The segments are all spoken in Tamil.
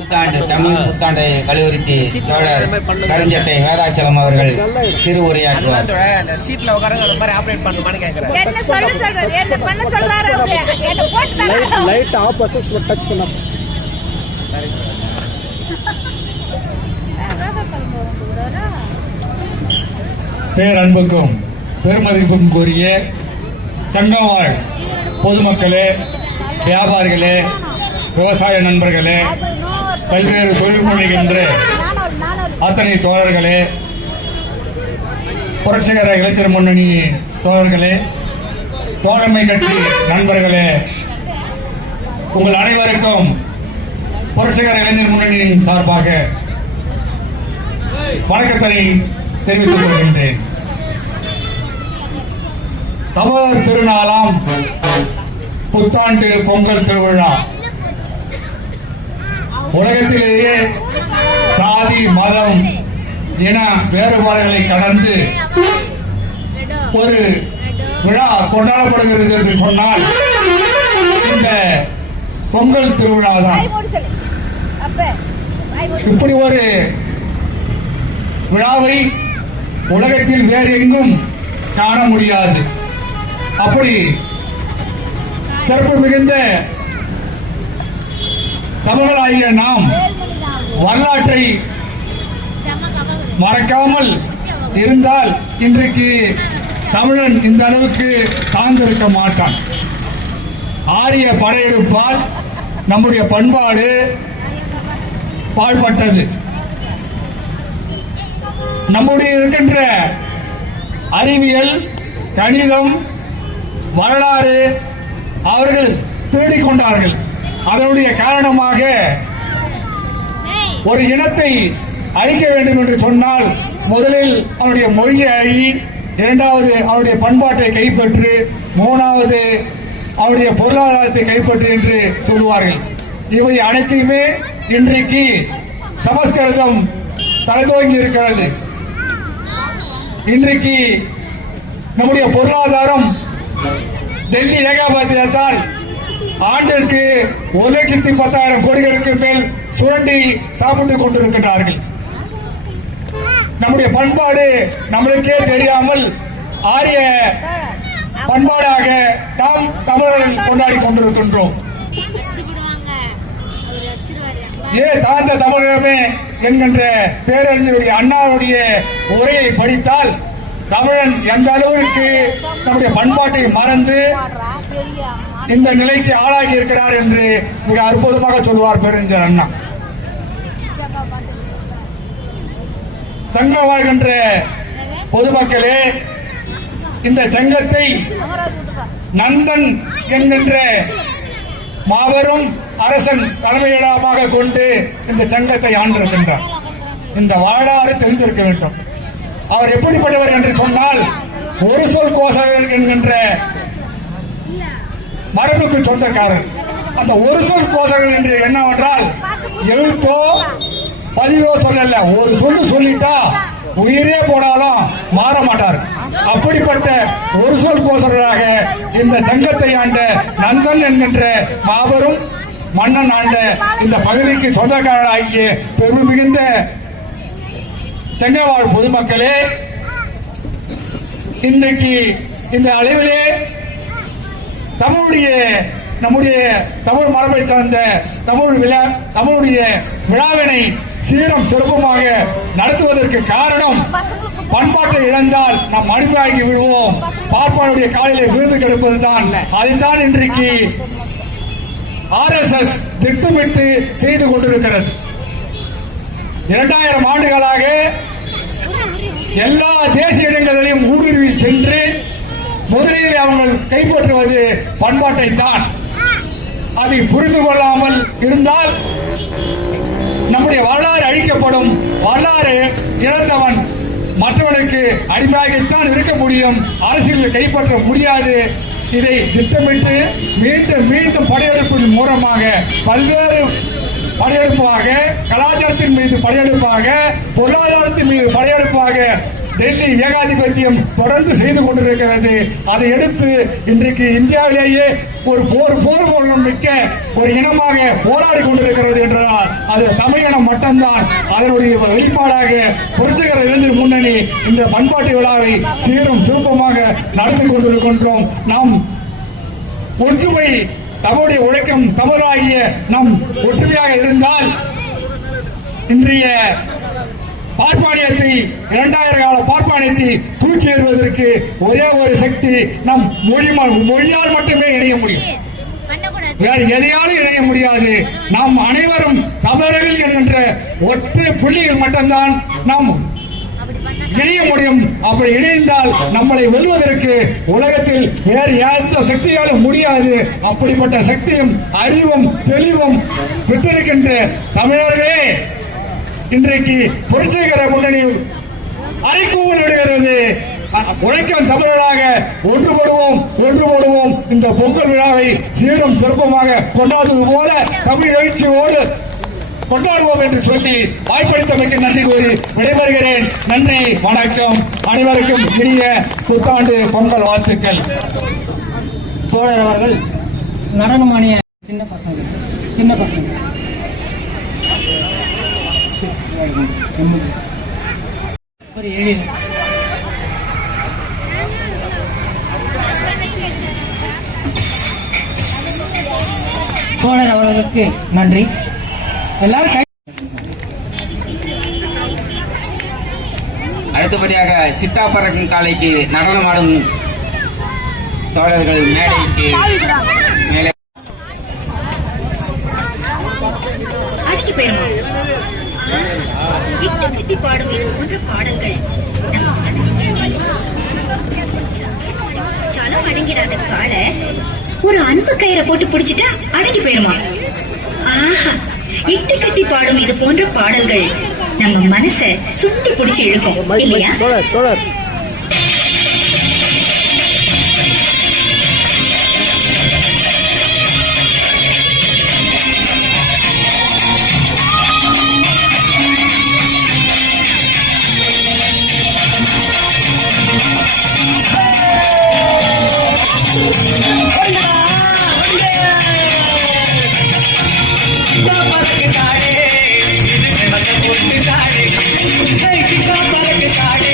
புத்தாண்டு தமிழ் புத்தாண்டை வலியுறுத்தி தோழர் கருஞ்சட்டை வேதாச்சலம் அவர்கள் சிறு உரையாற்றுவார். பேரன்புக்கும் பெருமதிப்பும் கூறிய சங்கவாழ் பொதுமக்களே, வியாபாரிகளே, விவசாய நண்பர்களே, பல்வேறு தொழில் முனைகின்ற அத்தனை தோழர்களே, புரட்சிகர இளைஞர் முன்னணி தோழர்களே, தோழமை கட்சி நண்பர்களே, உங்கள் அனைவருக்கும் புரட்சிகர இளைஞர் முன்னணியின் சார்பாக வணக்கத்தை தெரிவித்துக் கொள்கின்றேன். தமிழர் திருநாளாம் புத்தாண்டு பொங்கல் திருவிழா உலகத்திலேயே சாதி, மதம், இன வேறுபாடுகளை கடந்து ஒரு விழா கொண்டாடப்படுகிறது என்று சொன்னால் இந்த பொங்கல் திருவிழா தான். இப்படி ஒரு விழாவை உலகத்தில் வேறு எங்கும் காண முடியாது. அப்படி சிறப்பு மிகுந்த தமிழர்களாகிய நாம் வரலாற்றை மறக்காமல் இருந்தால் இன்றைக்கு தமிழன் இந்த அளவுக்கு சார்ந்திருக்க மாட்டான். ஆரிய படையெடுப்பால் நம்முடைய பண்பாடு பாழ்பட்டது. நம்முடைய இருக்கின்ற அறிவியல், கணிதம், வரலாறு அவர்கள் தேடிக் கொண்டார்கள். அதனுடைய காரணமாக ஒரு இனத்தை அழிக்க வேண்டும் என்று சொன்னால் முதலில் அவருடைய மொழியை அழி, இரண்டாவது அவருடைய பண்பாட்டை கைப்பற்று, மூணாவது அவருடைய பொருளாதாரத்தை கைப்பற்று என்று சொல்லுவார்கள். இவை அனைத்தையுமே இன்றைக்கு சமஸ்கிருதம் தலைதோங்கி இருக்கிறது. இன்றைக்கு நம்முடைய பொருளாதாரம் டெல்லி ஏகாபத்தியத்தால் ஆண்டிற்கு 1,10,000 கோடிகளுக்கு மேல் சுரண்டி சாப்பிட்டுக் கொண்டிருக்கின்றார்கள். நம்முடைய பண்பாடு நம்மளுக்கே தெரியாமல் ஆரிய பண்பாடாக நாம் தமிழர்கள் கொண்டாடி கொண்டிருக்கின்றோம். தாழ்ந்த தமிழகமே என்கின்ற பேரறிஞருடைய அண்ணாவுடைய உரையை படித்தால் தமிழன் எந்த அளவிற்கு நம்முடைய பண்பாட்டை மறந்து இந்த நிலைக்கு ஆளாகி இருக்கிறார் என்று மிக அற்புதமாக சொல்வார் பேரறிஞர் அண்ணா. சங்கம் வாழ்கின்ற பொதுமக்களே, இந்த சங்கத்தை நந்தன் என்கின்ற மாபெரும் அரசன் தலைமையிடமாக கொண்டு இந்த சங்கத்தை ஆண்டிருக்கின்றார். இந்த வரலாறு தெரிந்திருக்க வேண்டும். அவர் எப்படிப்பட்டவர் என்று சொன்னால் ஒரு சொல் கோசகர் என்கின்ற மரபுக்கு சொந்தக்காரர். அந்த ஒரு சொல் கோசகர் என்று என்னவென்றால் எழுத்தோ பதிவோ சொல்லல, ஒரு சொல்லு சொல்லிட்டா உயிரே போனாலும் மாற மாட்டார். அப்படிப்பட்ட ஒரு சொல் கோசகராக இந்த சங்கத்தை ஆண்ட நந்தன் என்கின்ற மாபெரும் மன்னன் ஆண்ட இந்த பகுதிக்கு சொந்தக்காரராகிய பெருமை மிகுந்த செங்கவாழ் பொதுமக்களே, இன்றைக்கு இந்த அளவிலே நம்முடைய தமிழ் மரபை சார்ந்த தமிழுடைய விழாவினை சீரம் சிறப்புமாக நடத்துவதற்கு காரணம், பண்பாட்டை இழந்தால் நாம் அடிமையாகி விடுவோம், பார்ப்பாளுடைய காலிலே விழுந்து கிடப்பதுதான். அதைத்தான் இன்றைக்கு RSS திட்டமிட்டு செய்து கொண்டிருக்கிறது. 2000 ஆண்டுகளாக எல்லா தேசிய இடங்களிலும் ஊடுருவி சென்று முதலில் அவர்கள் கைப்பற்றுவது பண்பாட்டை தான். அதை புரிந்து கொள்ளாமல் இருந்தால் நம்முடைய வரலாறு அழிக்கப்படும். வரலாறு இழந்தவன் மற்றவனுக்கு அடிமையாகத்தான் இருக்க முடியும், அரசியலில் கைப்பற்ற முடியாது. இதை திட்டமிட்டு மீண்டும் மீண்டும் படையெடுப்பின் மூலமாக பல்வேறு படையெடுப்பாக, கலாச்சாரத்தின் மீது படையெடுப்பாக, பொருளாதாரத்தின் மீது படையெடுப்பாக டெல்லி ஏகாதிபத்தியம் தொடர்ந்து செய்து கொண்டிருக்கிறது. அதை எடுத்து இன்றைக்கு இந்தியாவிலேயே ஒரு போர் மிக்க ஒரு இனமாக போராடி கொண்டிருக்கிறது என்றால் அது தமிழினம் மட்டும்தான். அதனுடைய வெளிப்பாடாக புரட்சிகர இளைஞர் முன்னணி இந்த பண்பாட்டு விழாவை சீரும் சிறப்பமாக நடத்தி கொண்டிருக்கின்றோம். நாம் ஒற்றுமை, தமிழுடைய உழைக்கும் தமிழாகிய நம் ஒற்றுமையாக இருந்தால் இன்றைய பார்ப்பானியத்தை 2000 கால பார்ப்பானியத்தை தூக்கி எறிவதற்கு ஒரே ஒரு சக்தி நம் மொழியால் மட்டுமே இணைய முடியும். வேறு எதையாலும் இணைய முடியாது. நாம் அனைவரும் தமிழர்கள் என்கின்ற ஒற்றை புள்ளியில் மட்டும்தான் நாம் இணைய முடியும். அப்படி இணைந்தால் நம்மளை வெல்வதற்கு உலகத்தில் வேறு எந்த சக்தியாலும் முடியாது. அப்படிப்பட்ட சக்தியும் அறிவும் தெளிவும் பெற்றிருக்கின்ற தமிழர்களே இன்றைக்கு புரட்சிகர முன்னணி அறைகூவல் விடுகிறது. உழைக்கும் தமிழர்களாக ஒன்றுபடுவோம். இந்த பொங்கல் விழாவை சீரும் சிறப்பமாக கொண்டாடுவது போல தமிழ் எழுச்சியோடு கொண்டாடுவோம் என்று சொல்லி வாய்ப்பளித்தமைக்கு நன்றி கூறி விடைபெறுகிறேன். நன்றி, வணக்கம். அனைவருக்கும் இனிய புத்தாண்டு பொங்கல் வாழ்த்துக்கள். தோழர் அவர்கள் நடனமானிய சின்ன பசங்க ஒரு எழில் தோழர் அவர்களுக்கு நன்றி. எல்லாரும் அடுத்தபடியாக சிட்டா பறக்கும் காலைக்கு நடனமாடும் தோழர்கள் மேடைக்கு மேலே பாடும் இது போன்ற பாடல்கள் சலம் அடங்கிடாத கால ஒரு அன்பு கயிறை போட்டு பிடிச்சிட்டா அடங்கி போயிருமா? ஆஹா, இட்டு கட்டி பாடும் இது போன்ற பாடல்கள் நம்ம மனசை சுண்டி பிடிச்சு இழுக்கும் இல்லையா? தாடே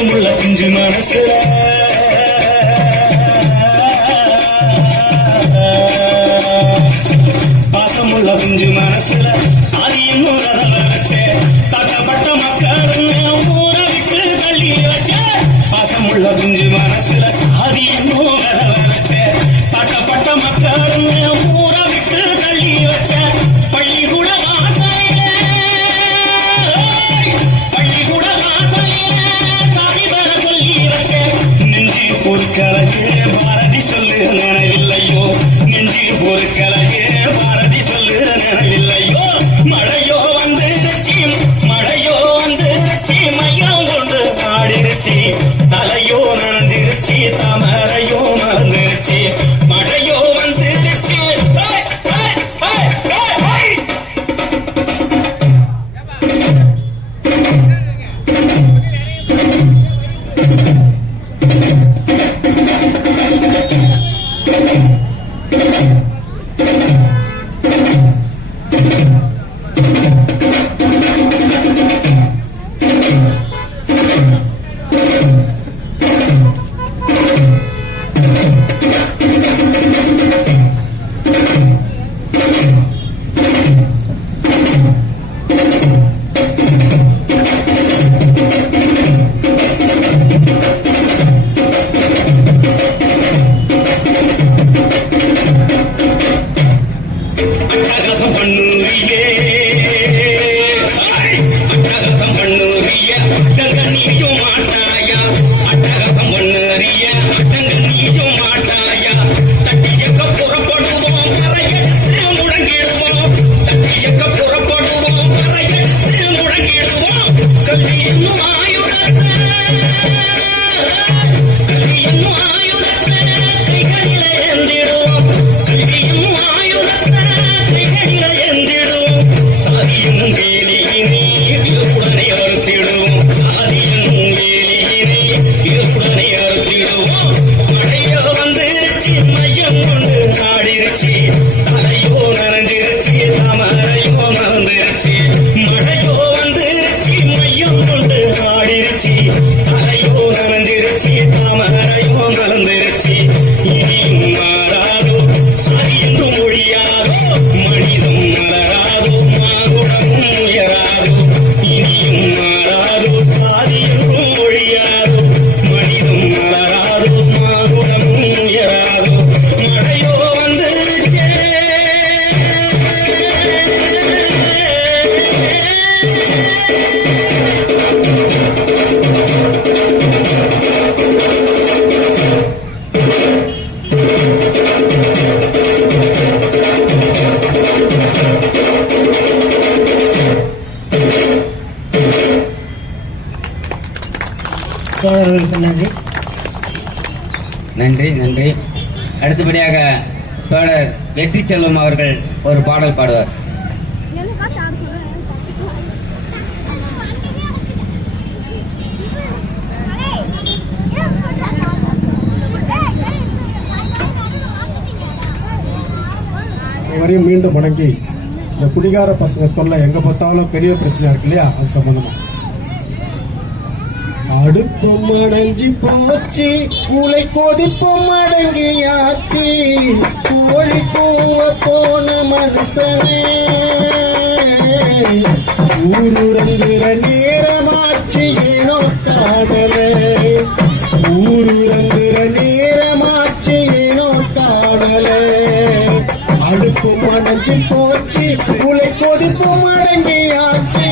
பாசமுள்ள பிஞ்சு மனசுல பாசமுள்ள பிஞ்சு மனசுல சாதியும் வச்சே தாக்கப்பட்ட மக்கள் ஊற விட்டு தள்ளி வச்ச பாசமுள்ள பிஞ்சு மனசுல சாதியும் வச்சே தாக்கப்பட்ட மக்கள் ஊற விட்டு தள்ளி வச்ச பள்ளிக்கூட வாசலே சாதி வர சொல்லி வச்ச நெஞ்சு பொறுக்கலையே பாரதி சொல்லு நினைவில்லையோ நெஞ்சு பொறுக்கலையே பாரதி சொல்லு நினைவில்லையோ மழையோ வந்துருச்சு மையம் கொண்டு ஆடிருச்சு தலையோ நனைஞ்சிருச்சு தாமரையோ மறந்துருச்சு மழையோ வந்துருச்சு அட்டகாசம் பண்ணுறியே அட்டகாசம் பண்ணுறிய அட்டங்க நீயும் மாட்டாயா அட்டகாசம் பண்ணுறிய அட்டங்க நீயும் மாட்டாயா தட்டியக்க புறப்படுவோம் பறையெடுத்து முழங்கிடுவோம் தட்டியக்க புறப்படுவோம் பறையெடுத்து முழங்கிடுவோம் கல்வி என்னும் ஆயுதத்தை கைகளில ஏந்திடுவோம் கல்வி என்னும் ஆயுதத்தை சாதியும் வேலியினே வியப்புடனே அறுத்திடுவோம் சாதியும் வேலியினே வியப்புடனே அறுத்திடுவோம் மழையோ வந்துருச்சு மையம் கொண்டு ஆடிருச்சு தலையோ நனைஞ்சிருச்சு தாமரையோ மறந்துருச்சு மழையோ வந்துருச்சு மையம் கொண்டு ஆடிருச்சு தலையோ நனைஞ்சிருச்சு தாமரையோ மறந்துருச்சு இனியும் மாறாதோ சாதி என்றும் மொழியாதோ மனிதம் மலராதோ மாகுடமும் உயராதோ இனியும் மாறாதோ சாதி என்றும் மொழியாதோ மனிதம் மலராதோ மாகுடமும் உயராதோ மழையோ வந்துருச்சே தோழர்களுக்கு நன்றி. நன்றி நன்றி. அடுத்தபடியாக தோழர் வெற்றி செல்வம் அவர்கள் ஒரு பாடல் பாடுவார். வரையும் மீண்டும் வணங்கி இந்த குடிகார பசங்க தொல்லை எங்க பார்த்தாலும் பெரிய பிரச்சனையா இருக்கு இல்லையா, அது சம்பந்தமா. அடுப்பும் அடைஞ்சி போச்சு உலை கொதிப்பும் அடங்கியாச்சு கோழி கூவ போன மனுஷனே ஊருறங்குற நேரமாச்சு ஏனோ காணலே ஊருறங்குற நேரமாச்சு ஏனோ காணலே அடுப்பும் அடைஞ்சி போச்சு உலை கொதிப்பும் அடங்கியாச்சு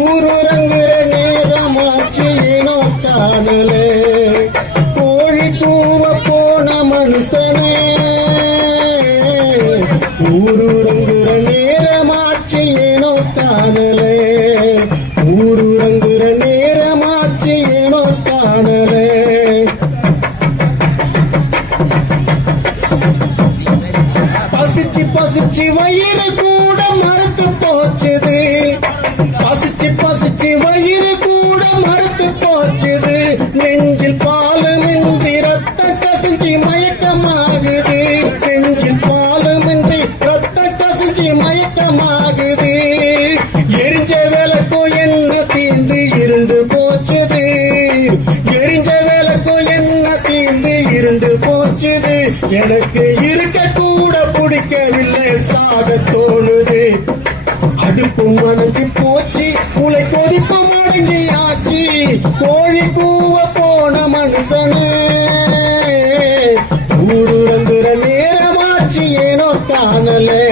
ஊருறங்குற நேரமாச்சு ஏனோ காணலே கோழி கூவ போன மனுஷனே ஊருறங்குற நேரமாச்சு ஏனோ காணலே ஊருறங்குற நேரமாச்சு ஏனோ காணலே பசிச்சு வயிறு கூட மறுத்து போச்சுது பசிச்சு வயிறு கூட மறுத்து போச்சுது நெஞ்சில் பாலுமின்றி ரத்த கசிஞ்சி மயக்கமாகுது நெஞ்சில் பாலுமின்றி ரத்த கசிஞ்சி மயக்கமாகுது எரிஞ்ச விளக்கோ என்ன தீர்ந்து எனக்கு இருக்க கூட பிடிக்கவில்லை, சாக தோணுது. அடுப்பும் அணைஞ்சு போச்சு, உலை கொதிப்பும் அடங்கியாச்சு. கோழி கூவ போன மனுஷனு ஊருறங்குற நேரமாச்சு ஏனோ காணலே,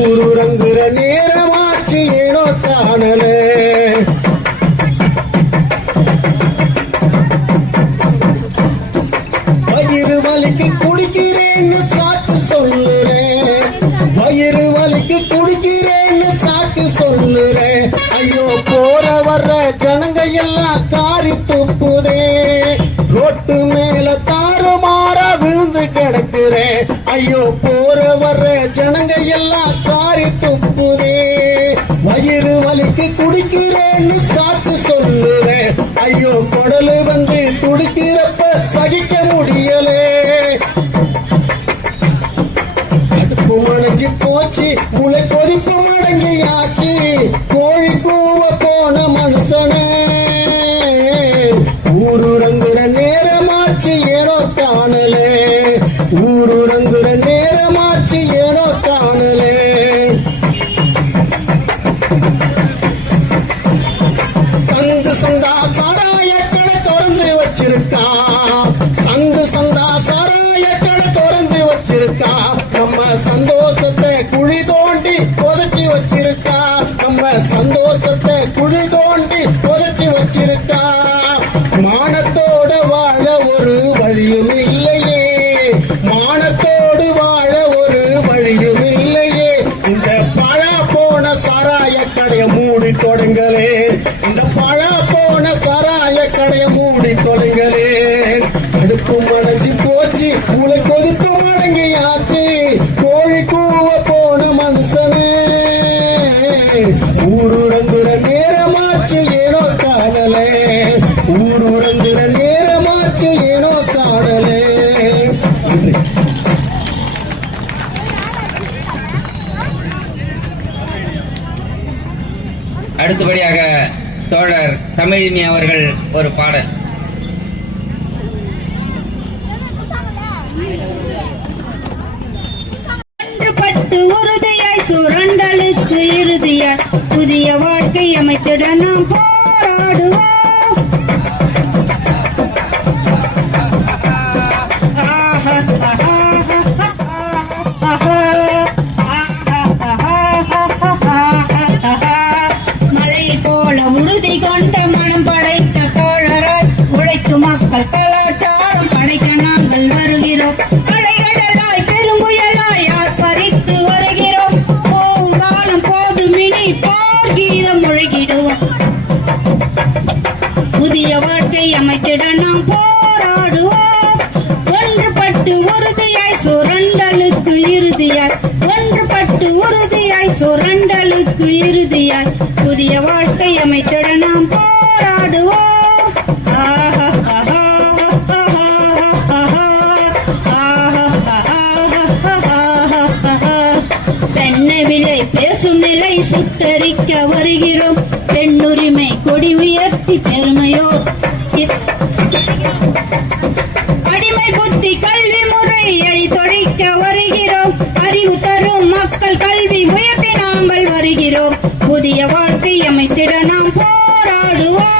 ஊருறங்குற நேரமாச்சு ஏனோ காணலே. வயிறு வலிக்கு குடிக்கிறேன்னு சாக்கு சொல்லுறேன், வயிறு வலிக்கு குடிக்கிறேன்னு சாக்கு சொல்லுறேன். ஐயோ போற வர்ற ஜனங்க எல்லாம் காரி துப்புதே, ரோட்டு மேல தாறுமாறா விழுந்து கிடக்குறேன். ஐயோ போற வர்ற ஜனங்க எல்லாம் காரி துப்புதே, வயிறு வலிக்கு குடிக்கிறேன்னு சாக்கு சொல்லுறேன். ஐயோ குடலு வந்து துடிக்கிறப்ப சகிக்க முடியலே, அடுப்பு மணைஞ்சு போச்சு, உலை கொதிப்பு மடங்கியாச்சு. கோழி கூவ போன மனுஷனே ஊருறங்குற நேரமாச்சு ஏனோ காணலே, ஊருறங்குற நேரமாச்சு ஏனோ காணலே. சந்து சந்தா சாராய கடை திறந்து வச்சிருக்கா, சந்து சந்தா சாராய கடை திறந்து வச்சிருக்கா. நம்ம சந்தோஷத்தை குழி தோண்டி புதைச்சி வச்சிருக்கா, நம்ம சந்தோஷத்தை குழி தோண்டி புதைச்சி வச்சிருக்கா. மானத்தோட வாழ ஒரு வழியும் இல்லையே, மானத்தோடு வாழ ஒரு வழியும் இல்லையே. இந்த பழா போன சாராய கடைய மூடி தொடங்களே, இந்த பழா போன சாராய கடைய மூடி தொடங்களே. அடுப்பு மடைஞ்சு போச்சு, உலை கொதிப்பு மடங்கியாச்சு. கோழி கூவ போன மனுஷனே ஊருறங்குற நேரமாச்சு ஏனோ காணலே, ஊருறங்குற நேரமாச்சு ஏனோ காணலே. நன்றி. அடுத்தபடியாக தோழர் தமிழினி அவர்கள் ஒரு பாடல். ஒன்றுபட்டு உறுதியாய் சுரண்டலுக்கு இறுதியாய் புதிய வாழ்க்கை அமைத்திட நாம் போராடுவோம். மலையை போல உறுதி கொண்ட மனம் படைத்த தோழராய் உழைக்கும் மக்கள் கலாச்சாரம் படைக்க நாங்கள் வருகிறோம். அலைகடலாய் பெரும்புயலாய் ஆர்ப்பரித்து வருகிறோம். காலம் போதுமினி போர் கீதம் முழங்கிடுவோம். புதிய வாழ்க்கை அமைத்திட நாம் போராடுவோம். ஒன்றுபட்டு உறுதியாய் சுரண்டலுக்கு இறுதியாய், ஒன்றுபட்டு உறுதியாய் சுரண்டலுக்கு இறுதியாய் புதிய வாழ்க்கை அமைத்திட நாம் போராடுவோம். பெண்ணை விலை பேசும் நிலை சுட்டரிக்க வருகிறோம். பெண்ணுரிமை கொடி உயர்த்தி பெருமையோர் அடிமை புத்தி கல்வி முறை அழித்தொழிக்க வருகிறோம். அறிவு தரும் மக்கள் கல்வி உயர்த்தி நாங்கள் வருகிறோம். புதிய வாழ்க்கை அமைத்திட நாம் போராடுவோம்.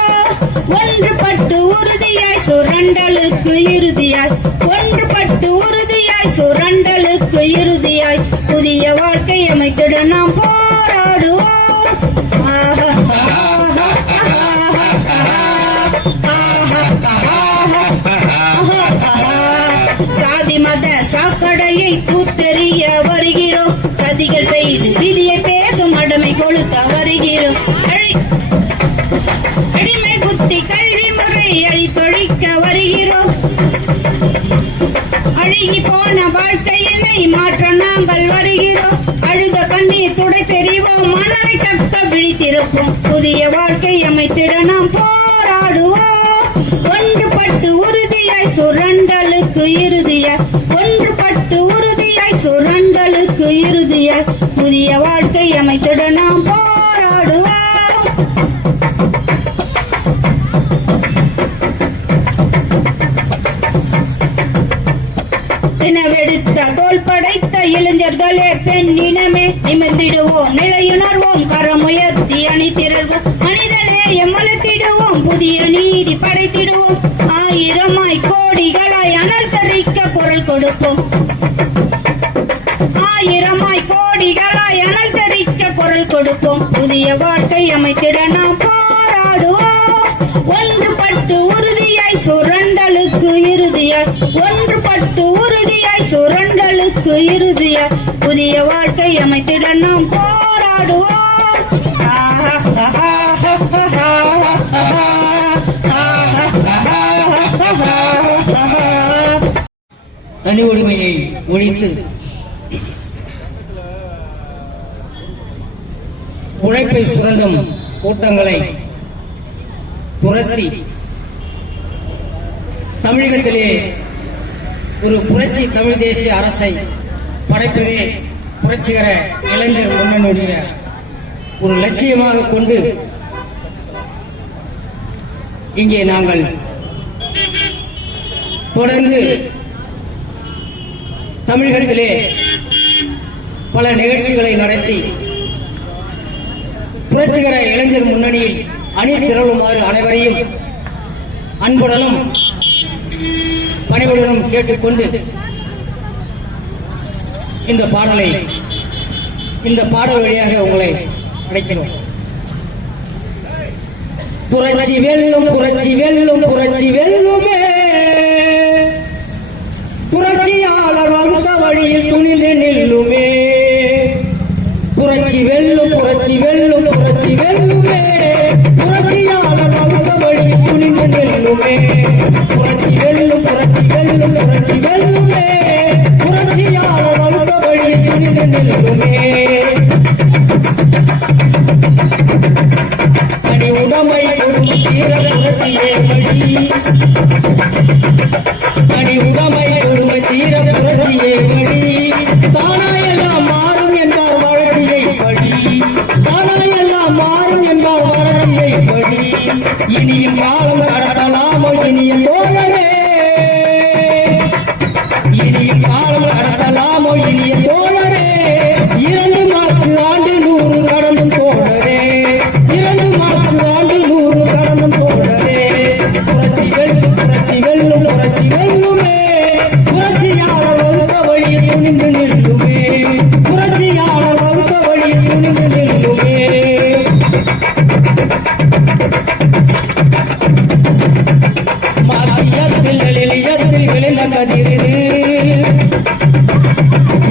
ஒன்றுபட்டு உறுதியாய் சுரண்டலுக்கு இறுதியாய், ஒன்றுபட்டு உறுதியாய் சுரண்டலுக்கு இறுதியாய் புதிய வாழ்க்கை அமைத்திட நாம் போராடுவோம். சாதி மத சாக்கடையை தூத்தெறிய வருகிறோம். சதிகள் செய்து விதியை பேசும் அடிமை கொளுத்த வருகிறோம். அடிமை புத்தி கல்வி முறை அழித்தொழிக்க வருகிறோம். அழுகி போன வாழ்க்கையினை மாற்ற நாங்கள் வருகிறோம். அழுத கண்ணீர் துடை தெரிவோம், மணலை கக்க விழித்திருப்போம். புதிய வாழ்க்கை அமைத்திட நாம் போராடுவோம். ஒன்றுபட்டு உறுதியாய் சுரண்டலுக்கு இறுதியாய், ஒன்றுபட்டு உறுதியாய் சுரண்டலுக்கு இறுதியாய் புதிய வாழ்க்கை அமைத்திட நாம் போராடுவோம். நேயர்களே பெண்ணினமே நிமிர்ந்திடுவோம் நிலையுணர்வோம் கரமுயர்த்தி அணிதிரள்வோம் மனிதநேயம் வளர்த்திடுவோம் புதிய நீதி படைத்திடுவோம் ஆயிரமாய் கோடிகளாய் அனல் தரிக்க குரல் கொடுப்போம் ஆயிரமாய் கோடிகளாய் அனல் தரிக்க குரல் கொடுப்போம் புதிய வாழ்க்கை அமைத்திட நாம் போராடுவோம் ஒன்றுபட்டு உறுதியாய் சுரண்டலுக்கு இறுதியாய் ஒன்றுபட்டு உறுதியாய் சுரண்டலுக்கு இறுதியாய் புதிய வாழ்க்கை அமைத்திட நாம் போராடுவோம் தனி உரிமையை ஒழித்து உழைப்பை சுரண்டும் கூட்டங்களை துரத்தி தமிழகத்திலே ஒரு புரட்சி தமிழ் தேசிய அரசை படைப்பதே புரட்சிகர இளைஞர் முன்னணியுடைய ஒரு லட்சியமாக கொண்டு இங்கே நாங்கள் தொடர்ந்து தமிழகத்திலே பல நிகழ்ச்சிகளை நடத்தி புரட்சிகர இளைஞர் முன்னணியில் அணி திரளுமாறு அனைவரையும் அன்புடனும் பணிவுடனும் கேட்டுக்கொண்டு இந்த பாடல் வழியாக உங்களை அழைக்கிறோம். புரட்சி வெல்லும் புரட்சி வெல்லும் புரட்சி வெல்லுமே புரட்சியாளர் வகுத்த வழியில் துணிந்து நில்லுமே புரட்சி வெல்லும் புரட்சி வெல்லும் புரட்சி வெல்லுமே புரட்சியாளர் வகுத்த வழியில் துணிந்து நில்லுமே புரட்சி வெல்லும் புரட்சி வெல்லும் புரட்சி வெல்லுமே புரட்சியாளர் வகுத்த வழியில் துணிந்து நில்லுமே தனி உடைமை கொடுமை தீர புரட்சியே வழி தனி உடைமை கொடுமை தீர புரட்சியே வழி தானாயெல்லாம் மாறும் என்பார் வளர்ச்சியை படி தானாயெல்லாம் மாறும் என்பார் வளர்ச்சியை படி இனியும் காலம் கடத்தலாமோ இனிய தோழரே இனியும் காலம் கடத்தலாமோ இனிய தோழரே 2 மார்ச் ஆண்டு 100 கடந்தும் தோழரே 2 மார்ச் ஆண்டு 100 கடந்தும் தோழரே புரட்சி வெல்லும் புரட்சி வெல்லும் புரட்சி வெல்லுமே புரட்சியாளர் வகுத்த வழியில் துணிந்து நில்லுமே புரட்சியாளர் வகுத்த வழியில் துணிந்து நில்லுமே மாத்தியத்தில் எழிலியத்தில் விளைந்த கதிரிது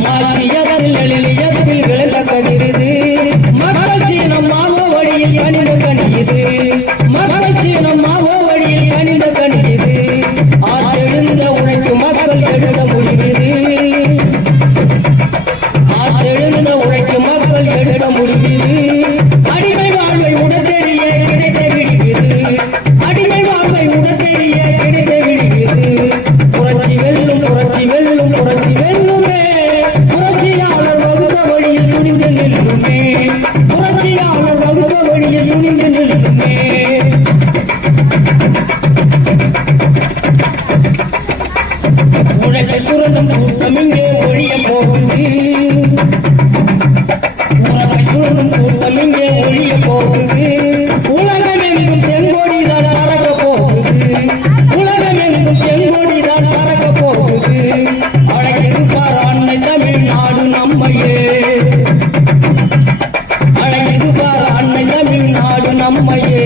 மாத்தியத்தில் எழிலியத்தில் விளைந்த கதிரிது மக்கள் சீனம் மாவோ வழியில் கணிந்த கணியுது மக்கள் சீனம் மாவோ வழியில் கணிந்த கணியுது ஆற்றெழுந்த உழைப்பு மக்கள் எடுத்த முடிவுது ஆற்றெழுந்த உழைப்பு மக்கள் எடுத்த முடிவுது அடிமை வாழ்வை உடத்தெரிய கிடைத்த விடுகிறது அடிமை வாழ்வை உடத்தெரிய கிடைத்த விடுகிறது புரட்சி வெல்லும் புரட்சி வெல்லும் புரட்சி வெல்லுமே புரட்சியாளர் வகுத்த வழியில் துணிந்து நில்லுமே புரட்சியாளர் வகுத்த வழியில் துணிந்து நில்லுமே உழைப்பை சுரண்டும் கூட்டம் இங்கே ஒழிய போகுது உழைப்பை சுரண்டும் கூட்டம் இங்கே ஒழிய போகுது உலகமெங்கும் செங்கோடிதான் பறக்க போகுது உலகமெங்கும் செங்கோடிதான் பறக்க போகுது அழைக்கிறது பார் அன்னை தமிழ்நாடு நம்மையே அழைக்கிறது பார் அன்னை தமிழ்நாடு நம்மையே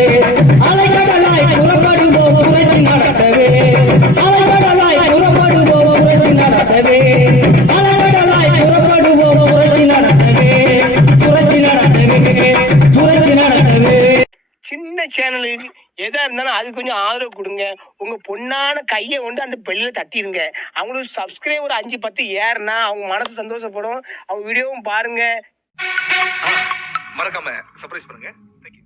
அலைக்கடலாய் புறப்படுவோம் புரட்சி நடத்தவே அலைக்கடலாய் புறப்படுவோம் புரட்சி நடத்தவே அலைக்கடலாய் புறப்படுவோம் புரட்சி நடத்தவே புரட்சி நடத்தவே புரட்சி நடத்தவே. சின்ன சேனலுக்கு எதா இருந்தாலும் அது கொஞ்சம் ஆதரவு கொடுங்க. உங்க பொண்ணான கையை கொண்டு அந்த பெல்லில தட்டிடுங்க. அவங்களுக்கு சப்ஸ்கிரைபர் 5-10 ஏறுனா அவங்க மனசு சந்தோஷப்படும். அவங்க வீடியோவும் பாருங்க. மறக்காம சர்ப்ரைஸ் பண்ணுங்க. தேங்க்யூ.